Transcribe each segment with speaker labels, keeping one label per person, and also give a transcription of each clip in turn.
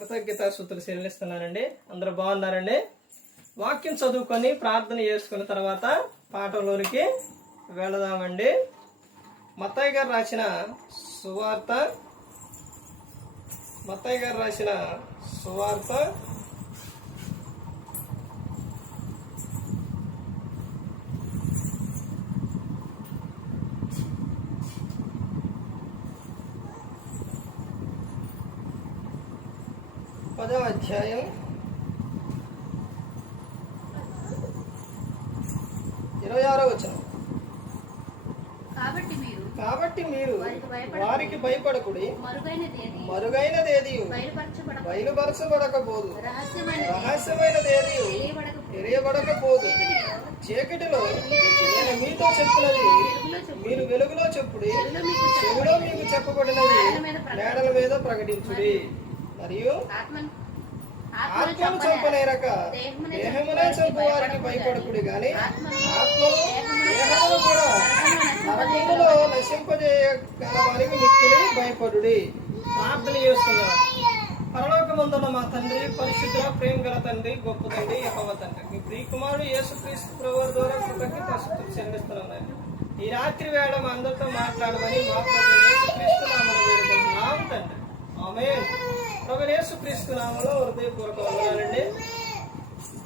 Speaker 1: కృతజ్ఞత సూత్రులు చెల్లిస్తున్నానండి. అందరూ బాగున్నారండి? వాక్యం చదువుకొని ప్రార్థన చేసుకున్న తర్వాత పాఠంలోనికి వెళదామండి. మత్తయ్య గారు రాసిన సువార్త మత్తయ్య గారు రాసిన సువార్త పదవ అధ్యాయం. ఇరవై ఆరో వచ్చిన
Speaker 2: కాబట్టి మీరు వారికి భయపడకుడి. మరుగైనదేది
Speaker 1: మరుగైనదేది
Speaker 2: బయలుపరచబడక
Speaker 1: బయలుపరచబడకపోదు.
Speaker 2: రహస్యమైన
Speaker 1: రహస్యమైనదేది
Speaker 2: తెలియబడక
Speaker 1: తెలియబడకపోదు. చీకటిలో నేను మీతో చెప్పినది మీరు వెలుగులో చెప్పుడి. చెవిలో మీకు చెప్పబడినది మేడల మీద ప్రకటించుడి. మరియు
Speaker 2: ఆత్మను
Speaker 1: చంపనేరక దేహమునే చంపు వారికి భయపడకుడి గాని ఆత్మను దేహమును కూడా నరకములో నశింపజేయగల వారికి మిక్కిలి భయపడుడి. ప్రార్థన చేస్తున్నాం. పరలోకమందున్న మా తండ్రి పరిశుద్ధ ప్రేమ గల తండ్రి గొప్ప తండ్రి యహోవ తండ్రి. మీ ప్రియ కుమారుడు యేసుక్రీస్తు ప్రభు ద్వారా కృతజ్ఞత స్తుతులు చెల్లిస్తున్నాం. ఈ రాత్రి వేళ మా అందరితో మాట్లాడమని మా ప్రభు యేసుక్రీస్తు నామమున వేడుకుంటున్నాం తండ్రి. ఆమేన్. ప్రభు యేసుక్రీస్తు నామములో హృదయపూర్వక వందనాలండి.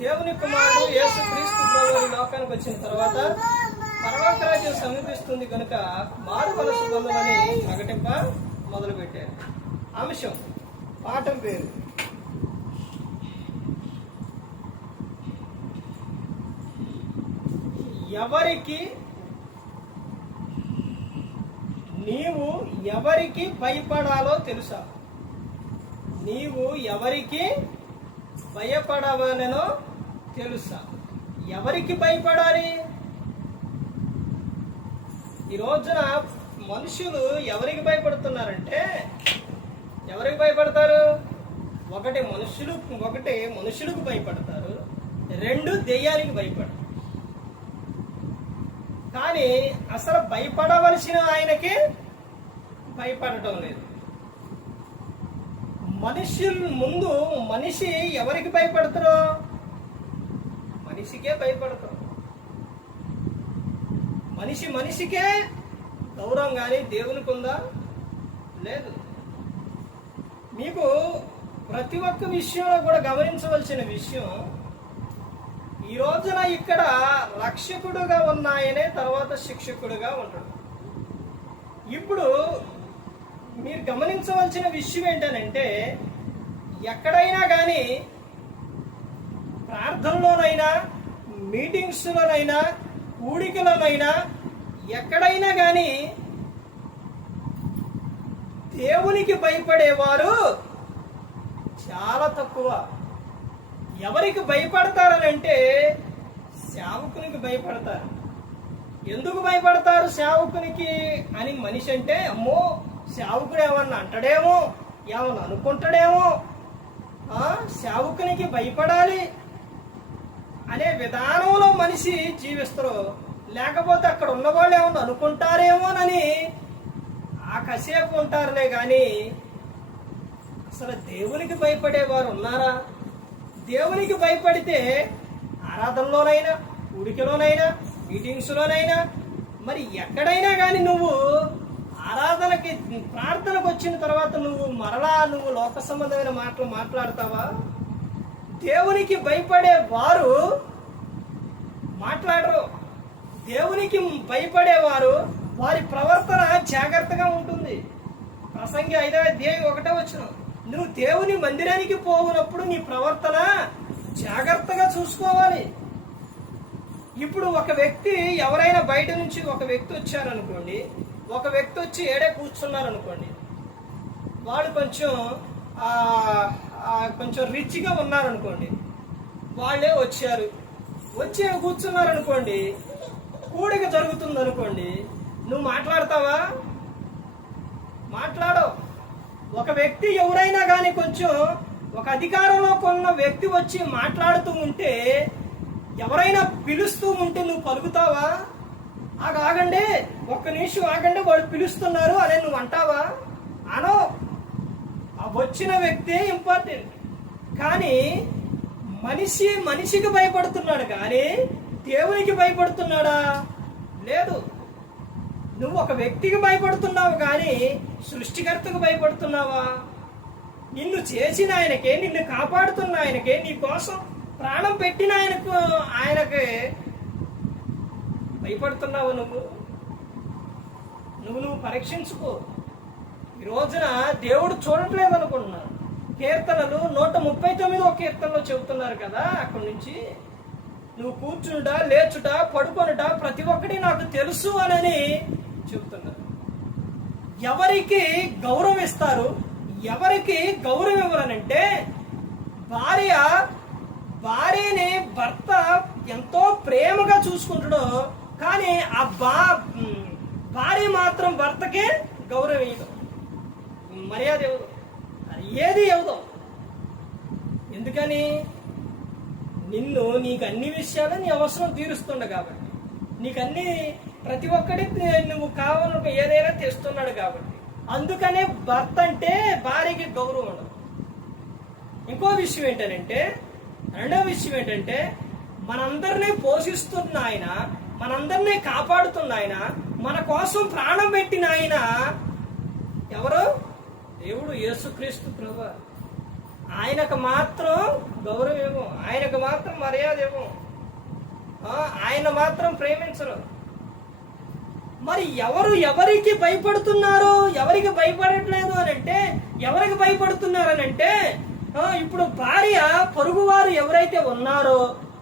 Speaker 1: దేవుని కుమారుడు యేసుక్రీస్తు ప్రభు లోకానికి వచ్చిన తర్వాత పరలోక రాజ్యం సమీపిస్తుంది కనుక మారు మనసు పొందమని ప్రకటింప మొదలుపెట్టారు. అంశం పాఠం పేరు. ఎవరికి నీవు ఎవరికి భయపడాలో తెలుసా? నీవు ఎవరికి భయపడవలనో తెలుసా? ఎవరికి భయపడాలి? ఈ రోజున మనుషులు ఎవరికి భయపడుతున్నారంటే ఎవరికి భయపడతారు? ఒకటి మనుషులు ఒకటి మనుషులకు భయపడతారు. రెండు దెయ్యానికి భయపడతారు కానీ అసలు భయపడవలసిన ఆయనకి భయపడటం లేదు. మనుష్యుల ముందు మనిషి ఎవరికి భయపడతారో? మనిషికే భయపడతారు. మనిషి మనిషికే గౌరవం కానీ దేవునికి ఉందా? లేదు. మీకు ప్రతి ఒక్క విషయంలో కూడా గమనించవలసిన విషయం ఈ రోజున ఇక్కడ రక్షకుడుగా ఉన్నాయనే తర్వాత శిక్షకుడుగా ఉంటాడు. ఇప్పుడు మీరు గమనించవలసిన విషయం ఏంటనంటే ఎక్కడైనా కానీ ప్రార్థనలోనైనా మీటింగ్స్లోనైనా కూడికలోనైనా ఎక్కడైనా కానీ దేవునికి భయపడేవారు చాలా తక్కువ. ఎవరికి భయపడతారనంటే సేవకునికి భయపడతారు. ఎందుకు భయపడతారు సేవకునికి అని మనిషి అంటే అమ్మో సేవకుడు ఏమన్నా అంటాడేమో? ఏమన్నా అనుకుంటాడేమో? సేవకునికి భయపడాలి అనే విధానంలో మనిషి జీవిస్తారు. లేకపోతే అక్కడ ఉన్నవాళ్ళు ఏమన్నా అనుకుంటారేమోనని ఆ కసేపు ఉంటారులే కానీ అసలు దేవునికి భయపడేవారు ఉన్నారా? దేవునికి భయపడితే ఆరాధనలోనైనా ఉడికిలోనైనా మీటింగ్స్లోనైనా మరి ఎక్కడైనా కానీ నువ్వు ఆరాధనకి ప్రార్థనకు వచ్చిన తర్వాత నువ్వు మరలా నువ్వు లోక సంబంధమైన మాటలు మాట్లాడతావా? దేవునికి భయపడే వారు మాట్లాడరు. దేవునికి భయపడేవారు వారి ప్రవర్తన జాగ్రత్తగా ఉంటుంది. ప్రసంగి ఐదవ దేవి ఒకటే వచ్చిన నువ్వు దేవుని మందిరానికి పోవునప్పుడు నీ ప్రవర్తన జాగ్రత్తగా చూసుకోవాలి. ఇప్పుడు ఒక వ్యక్తి ఎవరైనా బయట నుంచి ఒక వ్యక్తి వచ్చారనుకోండి ఒక వ్యక్తి వచ్చి ఏడే కూర్చున్నారు అనుకోండి వాళ్ళు కొంచెం కొంచెం రిచ్గా ఉన్నారనుకోండి వాళ్ళే వచ్చారు. వచ్చి కూర్చున్నారనుకోండి కూడిక జరుగుతుంది అనుకోండి నువ్వు మాట్లాడతావా? మాట్లాడవు. ఒక వ్యక్తి ఎవరైనా కానీ కొంచెం ఒక అధికారంలో కొన్న వ్యక్తి వచ్చి మాట్లాడుతూ ఉంటే ఎవరైనా పిలుస్తూ ఉంటే నువ్వు పలుకుతావా? ఆగండి. ఒక్క నిమిషం ఆగండి వాళ్ళు పిలుస్తున్నారు అనే నువ్వు అంటావా? అనో. ఆ వచ్చిన వ్యక్తే ఇంపార్టెంట్ కానీ మనిషి మనిషికి భయపడుతున్నాడు కానీ దేవునికి భయపడుతున్నాడా? లేదు. నువ్వు ఒక వ్యక్తికి భయపడుతున్నావు కానీ సృష్టికర్తకు భయపడుతున్నావా? నిన్ను చేసిన ఆయనకే నిన్ను కాపాడుతున్న ఆయనకే నీ కోసం ప్రాణం పెట్టిన ఆయనకు ఆయనకి భయపడుతున్నావు నువ్వు? నువ్వు నువ్వు పరీక్షించుకో. ఈ రోజున దేవుడు చూడట్లేదు అనుకుంటున్నాను కీర్తనలు నూట ముప్పై తొమ్మిదో కీర్తనలో చెబుతున్నారు కదా అక్కడి నుంచి. నువ్వు కూర్చుంట లేచుట పడుకొనుట ప్రతి ఒక్కటి నాకు తెలుసు అని చెబుతున్నారు. ఎవరికి గౌరవం ఇస్తారు? ఎవరికి గౌరవం ఇవ్వరనంటే భార్య భార్యని భర్త ఎంతో ప్రేమగా చూసుకుంటాడో కానీ ఆ బా భార్య మాత్రం భర్తకే గౌరవం ఇవ్వదు మర్యాద ఇవ్వదు. ఏది ఇవ్వదు? ఎందుకని? నిన్ను నీకు అన్ని విషయాలు నీ అవసరం తీరుస్తుండ కాబట్టి. నీకు అన్ని ప్రతి ఒక్కటి నువ్వు కావాలని ఏదైనా తెస్తున్నాడు కాబట్టి. అందుకనే భర్త అంటే భార్యకి గౌరవం ఉండదు. ఇంకో విషయం ఏంటంటే రెండో విషయం ఏంటంటే మనందరినీ పోషిస్తున్న ఆయన మనందరినీ కాపాడుతున్న ఆయన. మన కోసం ప్రాణం పెట్టిన ఆయన ఎవరు? దేవుడు యేసుక్రీస్తు ప్రభు. ఆయనకు మాత్రం గౌరవేమో ఆయనకు మాత్రం మర్యాద ఏమో ఆయన మాత్రం ప్రేమించరు. మరి ఎవరు ఎవరికి భయపడుతున్నారు ఎవరికి భయపడట్లేదు అని అంటే ఎవరికి భయపడుతున్నారు అని అంటే ఇప్పుడు భార్య పొరుగువారు ఎవరైతే ఉన్నారో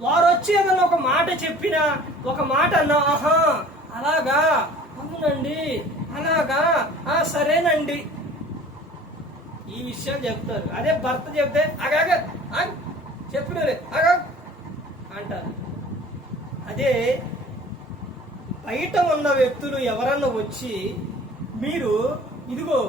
Speaker 1: వారు వచ్చి ఏదైనా ఒక మాట చెప్పినా ఒక మాట అన్నా ఆహా అలాగా? అవునండి అలాగా? ఆ సరేనండి. ఈ విషయాలు చెప్తారు. అదే భర్త చెప్తే అగాగ చెప్పినరే అగా అంటారు. అదే బయట ఉన్న వ్యక్తులు ఎవరన్నా వచ్చి మీరు ఇదిగో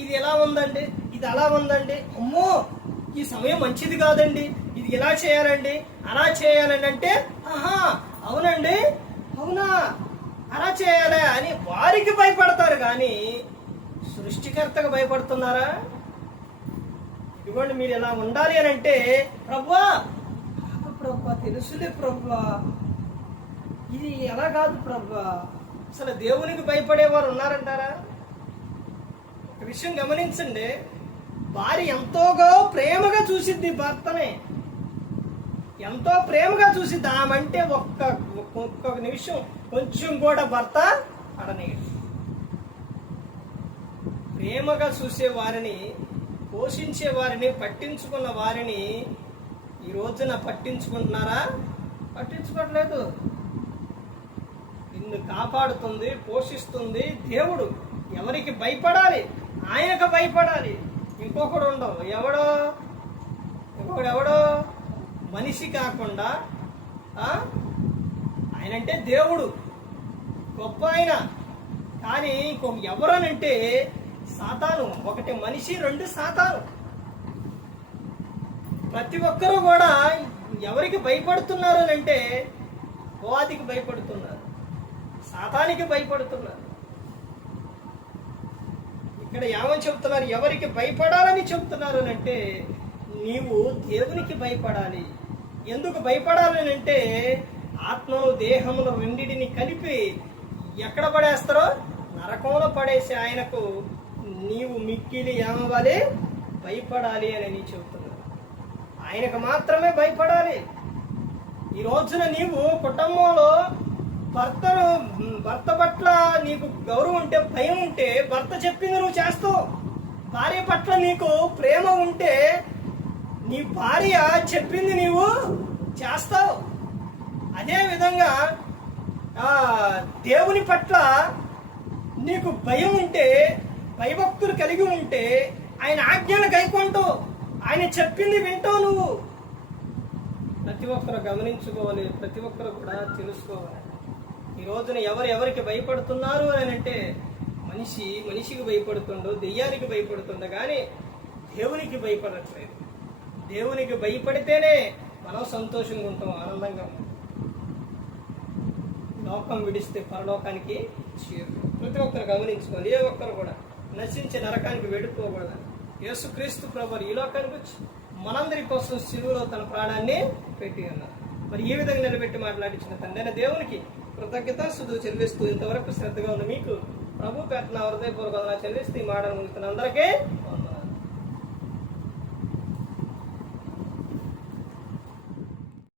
Speaker 1: ఇది ఎలా ఉందండి? ఇది అలా ఉందండి? అమ్మో ఈ సమయం మంచిది కాదండి. ఇది ఇలా చేయాలండి అలా చేయాలని అంటే ఆహా అవునండి. అవునా? అలా చేయాలా అని వారికి భయపడతారు కానీ సృష్టికర్తకు భయపడుతున్నారా? ఇదిగోండి మీరు ఎలా ఉండాలి అని అంటే ప్రభా ప్రభా తెలుసులే ప్రభా ఇది ఎలా కాదు ప్రభా అసలు దేవునికి భయపడేవారు ఉన్నారంటారా? ఒక విషయం గమనించండి. భార్య ఎంతోగా ప్రేమగా చూసిద్ది భర్తనే. ఎంతో ప్రేమగా చూసి దామంటే ఒక్క ఒక్క నిమిషం కొంచెం కూడా భర్త అడనీయడు. ప్రేమగా చూసే వారిని పోషించే వారిని పట్టించుకున్న వారిని ఈ రోజున పట్టించుకుంటున్నారా? పట్టించుకోవట్లేదు. నిన్ను కాపాడుతుంది పోషిస్తుంది దేవుడు. ఎవరికి భయపడాలి? ఆయనకు భయపడాలి. ఇంకొకడు ఉండవు. ఎవడో? ఇంకొకడు ఎవడో? మనిషి కాకుండా ఆయన ఆయనంటే దేవుడు గొప్ప ఆయన. కానీ ఇంకొక ఎవరనంటే సాతాను. ఒకటి మనిషి రెండు సాతాను. ప్రతి ఒక్కరూ కూడా ఎవరికి భయపడుతున్నారు అని అంటే గోవాదికి భయపడుతున్నారు. సాతానికి భయపడుతున్నారు. ఇక్కడ ఏమని చెప్తున్నారు ఎవరికి భయపడాలని చెప్తున్నారు అని అంటే నీవు దేవునికి భయపడాలి. ఎందుకు భయపడాలని అంటే ఆత్మను దేహములు రెండిటిని కలిపి ఎక్కడ పడేస్తారో నరకంలో పడేసి ఆయనకు నీవు మిక్కిలి ఏమవ్వాలి భయపడాలి అని నీ చెబుతున్నారు ఆయనకు మాత్రమే భయపడాలి. ఈ రోజున నీవు కుటుంబంలో భర్తను భర్త పట్ల నీకు గౌరవం ఉంటే భయం ఉంటే భర్త చెప్పింది నువ్వు చేస్తావు. భార్య పట్ల నీకు ప్రేమ ఉంటే నీ భార్య చెప్పింది నీవు చేస్తావు. అదే విధంగా దేవుని పట్ల నీకు భయం ఉంటే భయభక్తులు కలిగి ఉంటే ఆయన ఆజ్ఞలు గైకొంటావు ఆయన చెప్పింది వింటావు నువ్వు. ప్రతి ఒక్కరు గమనించుకోవాలి ప్రతి ఒక్కరు కూడా తెలుసుకోవాలి. ఈ రోజున ఎవరు ఎవరికి భయపడుతున్నారు అని అంటే మనిషి మనిషికి భయపడుతుండో దెయ్యానికి భయపడుతుండో కానీ దేవునికి భయపడట్లేదు. దేవునికి భయపడితేనే మనం సంతోషంగా ఉంటాం ఆనందంగా ఉంటాం. లోకం విడిస్తే పరలోకానికి చేరు. ప్రతి ఒక్కరు గమనించుకోవాలి ఏ ఒక్కరు కూడా. నశించే నరకానికి వెళ్ళిపోకూడదు. యేసుక్రీస్తు ప్రభు ఈ లోకానికి వచ్చి మనందరి కోసం శిలువలో తన ప్రాణాన్ని పెట్టి ఉన్నారు. మరి ఈ విధంగా నిలబెట్టి మాట్లాడించిన తండ్రి? దేవునికి కృతజ్ఞత శుద్ధి చెల్లిస్తూ ఇంతవరకు శ్రద్ధగా ఉన్న మీకు ప్రభు పెట్టిన హృదయపూర్వకంగా చెల్లిస్తూ ఈ మాటను అందరికీ